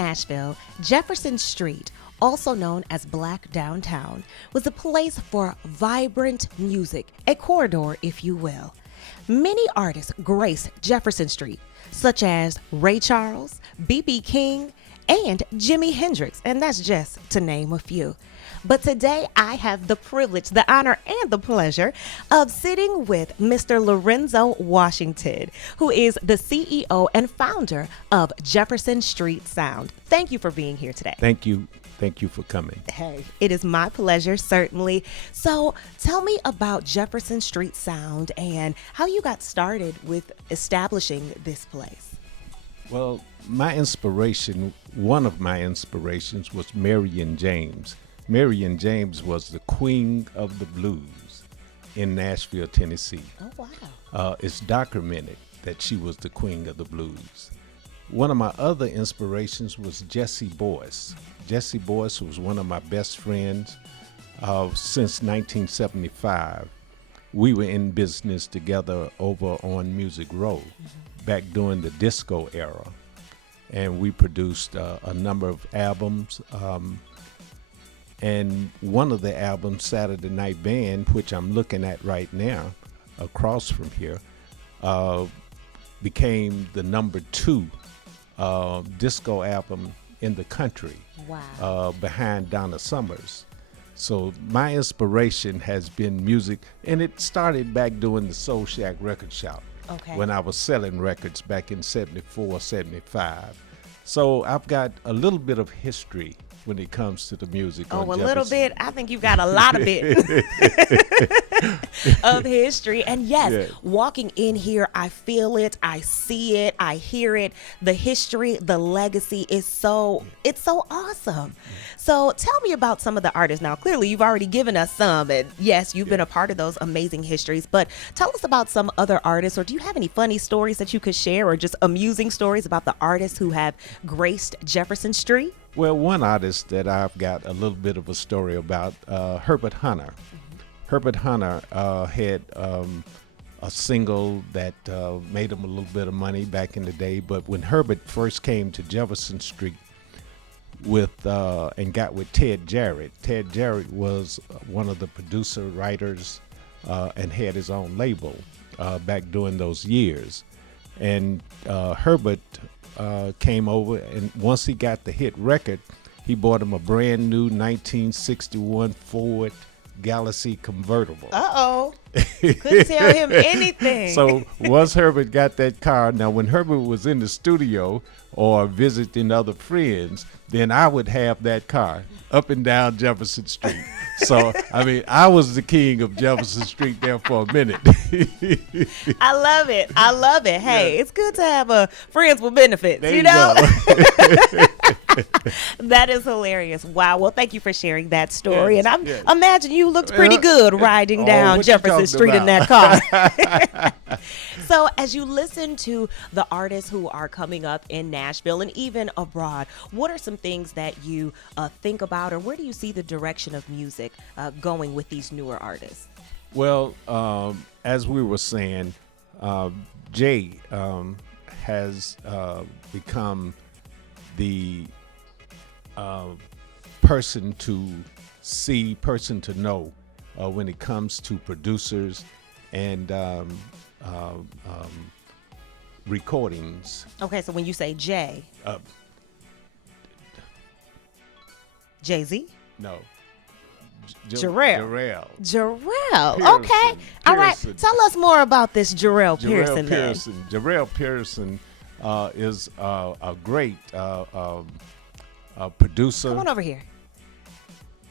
Nashville, Jefferson Street, also known as Black Downtown, was a place for vibrant music, a corridor, if you will. Many artists graced Jefferson Street, such as Ray Charles, B.B. King, and Jimi Hendrix, and that's just to name a few. But today I have the privilege, the honor, and the pleasure of sitting with Mr. Lorenzo Washington, who is the CEO and founder of Jefferson Street Sound. Thank you for being here today. Thank you. Thank you for coming. Hey, it is my pleasure, certainly. So tell me about Jefferson Street Sound and how you got started with establishing this place. Well, one of my inspirations was Marion James. Marion James was the queen of the blues in Nashville, Tennessee. Oh, wow. It's documented that she was the queen of the blues. One of my other inspirations was Jesse Boyce. Jesse Boyce was one of my best friends since 1975. We were in business together over on Music Row back during the disco era. And we produced a number of albums. And one of the albums, Saturday Night Band, which I'm looking at right now across from here, became the number 2 disco album in the country. Wow. Behind Donna Summers. So my inspiration has been music, and it started back during the Soul Shack record shop. Okay. When I was selling records back in 74, 75. So I've got a little bit of history when it comes to the music. Oh, on a little Jefferson. bit. I think you've got a lot of it of history. And yes, walking in here, I feel it, I see it, I hear it. The history, the legacy is it's so awesome. So tell me about some of the artists. Now, clearly you've already given us some, and yes, you've been a part of those amazing histories, but tell us about some other artists, or do you have any funny stories that you could share, or just amusing stories about the artists who have graced Jefferson Street? Well, one artist that I've got a little bit of a story about, Herbert Hunter. Herbert Hunter had a single that made him a little bit of money back in the day, but when Herbert first came to Jefferson Street and got with Ted Jarrett was one of the producer writers and had his own label back during those years. And Herbert came over, and once he got the hit record, he bought him a brand new 1961 Ford Galaxy convertible. Uh-oh. Couldn't tell him anything. So once Herbert got that car, now when Herbert was in the studio or visiting other friends, then I would have that car up and down Jefferson Street. So, I mean, I was the king of Jefferson Street there for a minute. I love it. I love it. Hey, it's good to have friends with benefits, There you know? go. That is hilarious. Wow. Well, thank you for sharing that story. Yes, and yes. imagine you looked pretty good riding down what you Jefferson talking Street in about? that car. So as you listen to the artists who are coming up in Nashville and even abroad, what are some things that you think about, or where do you see the direction of music going with these newer artists? Well, as we were saying, Jay has become the person to see, person to know when it comes to producers and recordings. Okay, so when you say Jay, Jay-Z? No. Jarrell. Jarrell. Pearson. Okay. All right. Pearson. Tell us more about this Jarrell Pearson. Jarrell Pearson is a great producer. Come on over here.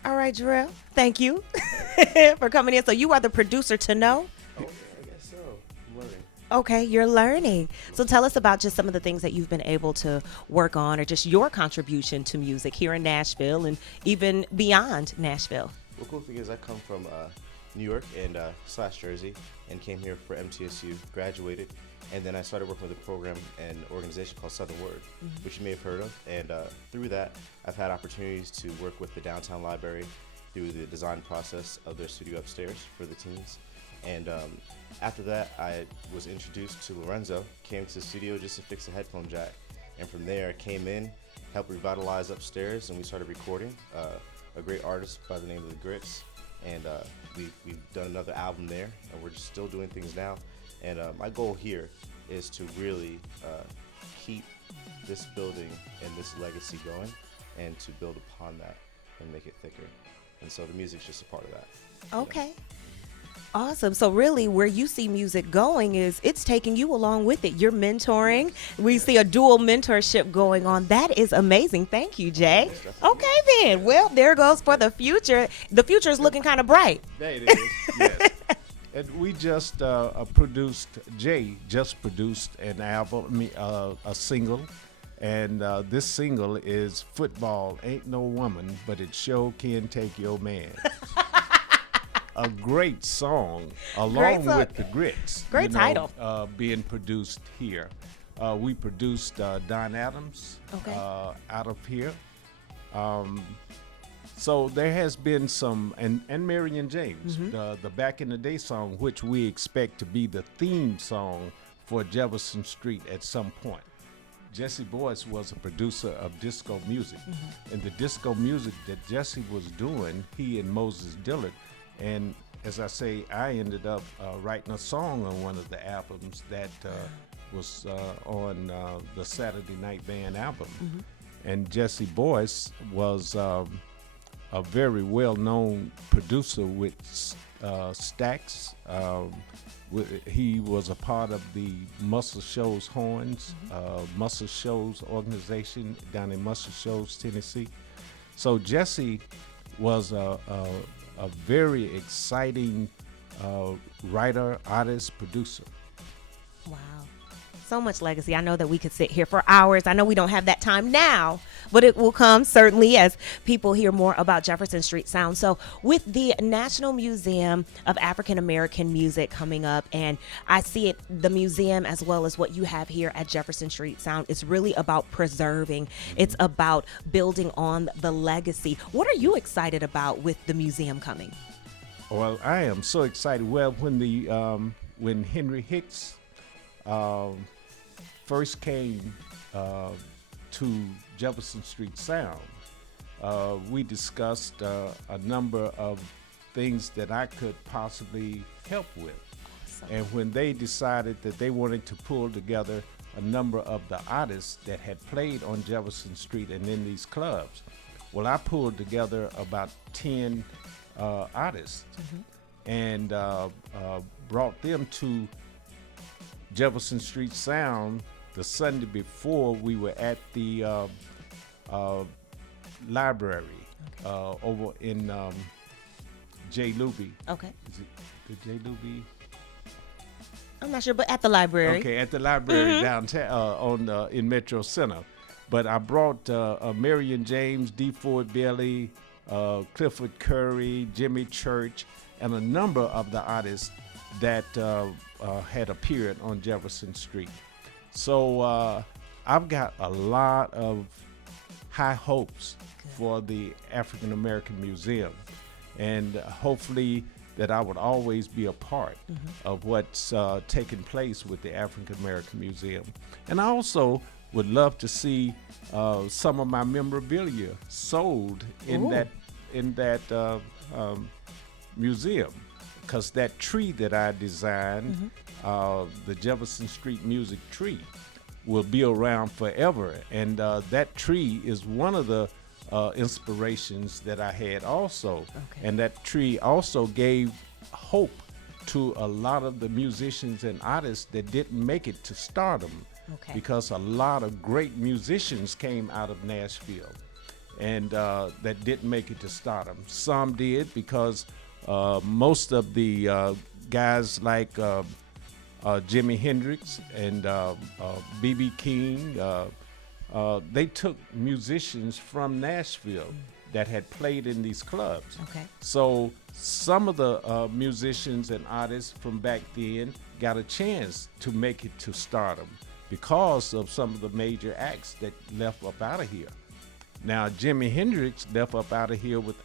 All right, Jarrell. Thank you for coming in. So you are the producer to know? Okay, I guess so. I'm learning. Okay, you're learning. So tell us about just some of the things that you've been able to work on, or just your contribution to music here in Nashville and even beyond Nashville. Well, cool thing is I come from New York and / Jersey, and came here for MTSU, graduated, and then I started working with a program and organization called Southern Word, which you may have heard of. And through that, I've had opportunities to work with the Downtown Library through the design process of their studio upstairs for the teens. And after that, I was introduced to Lorenzo, came to the studio just to fix a headphone jack. And from there, came in helped revitalize upstairs, and we started recording. A great artist by the name of the Grits, and we've done another album there, and we're just still doing things now. And my goal here is to really keep this building and this legacy going, and to build upon that and make it thicker. And so the music's just a part of that. Okay. Awesome. So really where you see music going is it's taking you along with it. You're mentoring. We see a dual mentorship going on. That is amazing. Thank you, Jay. Okay then. Well, there goes for the future. The future is looking kind of bright. There it is. Yes. And we just Jay just produced an album, a single. And this single is Football Ain't No Woman, but it sure can take your man. A great song, along with the Grits. Great title. Being produced here. We produced Don Adams out of here. So there has been some, and Marion James, the Back in the Day song, which we expect to be the theme song for Jefferson Street at some point. Jesse Boyce was a producer of disco music, and the disco music that Jesse was doing, he and Moses Dillard, and as I say, I ended up writing a song on one of the albums that was on the Saturday Night Band album. And Jesse Boyce was a very well-known producer with Stax. He was a part of the Muscle Shoals Horns, Muscle Shoals organization down in Muscle Shoals, Tennessee. So Jesse was a very exciting writer, artist, producer. Wow. So much legacy. I know that we could sit here for hours. I know we don't have that time now, but it will come certainly as people hear more about Jefferson Street Sound. So with the National Museum of African American Music coming up, and I see it, the museum as well as what you have here at Jefferson Street Sound, it's really about preserving. It's about building on the legacy. What are you excited about with the museum coming? Well, I am so excited. Well, when Henry Hicks first came to Jefferson Street Sound, we discussed a number of things that I could possibly help with. Awesome. And when they decided that they wanted to pull together a number of the artists that had played on Jefferson Street and in these clubs, well, I pulled together about 10 artists and brought them to Jefferson Street Sound the Sunday before we were at the library over in J. Luby. Okay. Is it the J. Luby? I'm not sure, but at the library. Okay, at the library downtown in Metro Center. But I brought Marion James, D. Ford Bailey, Clifford Curry, Jimmy Church, and a number of the artists that had appeared on Jefferson Street. So I've got a lot of high hopes for the African American Museum, and hopefully that I would always be a part of what's taking place with the African American Museum. And I also would love to see some of my memorabilia sold in that museum, because that tree that I designed, the Jefferson Street Music Tree, will be around forever. And that tree is one of the inspirations that I had also. Okay. And that tree also gave hope to a lot of the musicians and artists that didn't make it to stardom. Okay. Because a lot of great musicians came out of Nashville and that didn't make it to stardom. Some did because most of the guys like Jimi Hendrix and B.B. King, they took musicians from Nashville that had played in these clubs. Okay. So some of the musicians and artists from back then got a chance to make it to stardom because of some of the major acts that left up out of here. Now, Jimi Hendrix left up out of here with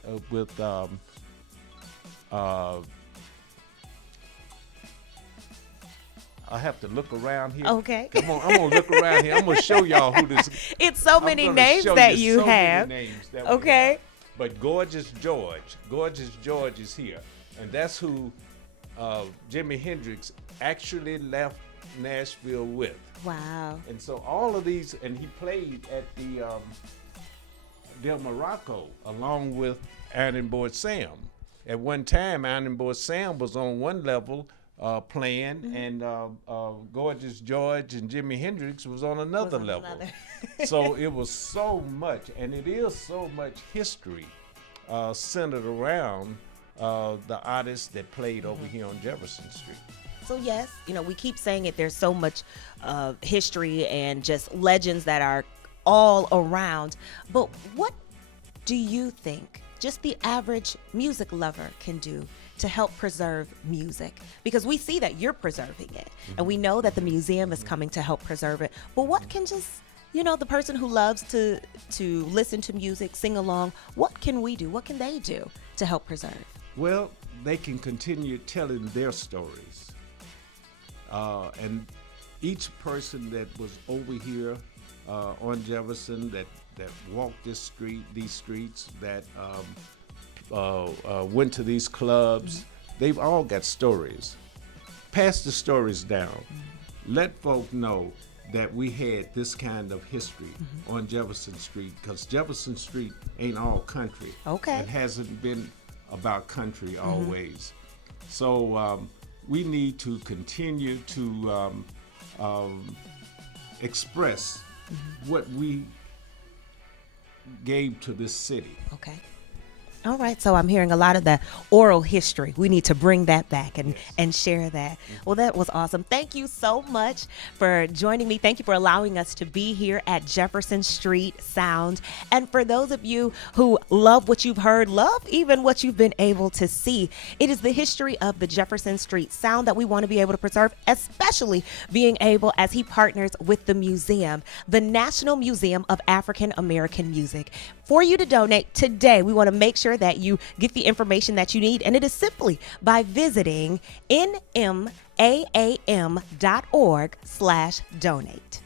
I have to look around here. Okay. Come on, I'm gonna look around here. I'm gonna show y'all who this. It's so I'm many gonna names show that you so many have. names that we Okay. have. But Gorgeous George is here, and that's who Jimi Hendrix actually left Nashville with. Wow. And so all of these, and he played at the Del Morocco along with Iron Boy Sam. At one time, Iron Boy Sam was on one level playing, and Gorgeous George and Jimi Hendrix was on another level. So it was so much, and it is so much history centered around the artists that played over here on Jefferson Street. So yes, we keep saying it. There's so much history and just legends that are all around. But what do you think just the average music lover can do to help preserve music? Because we see that you're preserving it, and we know that the museum is coming to help preserve it. But what can just the person who loves to listen to music, sing along, what can we do? What can they do to help preserve? Well, they can continue telling their stories. And each person that was over here on Jefferson, that walked these streets, that went to these clubs, they've all got stories. Pass the stories down. Let folk know that we had this kind of history on Jefferson Street, because Jefferson Street ain't all country. Okay. It hasn't been about country always. So we need to continue to express what we gave to this city. Okay. All right, so I'm hearing a lot of the oral history. We need to bring that back and share that. Well, that was awesome. Thank you so much for joining me. Thank you for allowing us to be here at Jefferson Street Sound. And for those of you who love what you've heard, love even what you've been able to see, it is the history of the Jefferson Street Sound that we want to be able to preserve, especially being able, as he partners with the museum, the National Museum of African American Music. For you to donate today, we want to make sure that you get the information that you need, and it is simply by visiting nmaam.org/donate.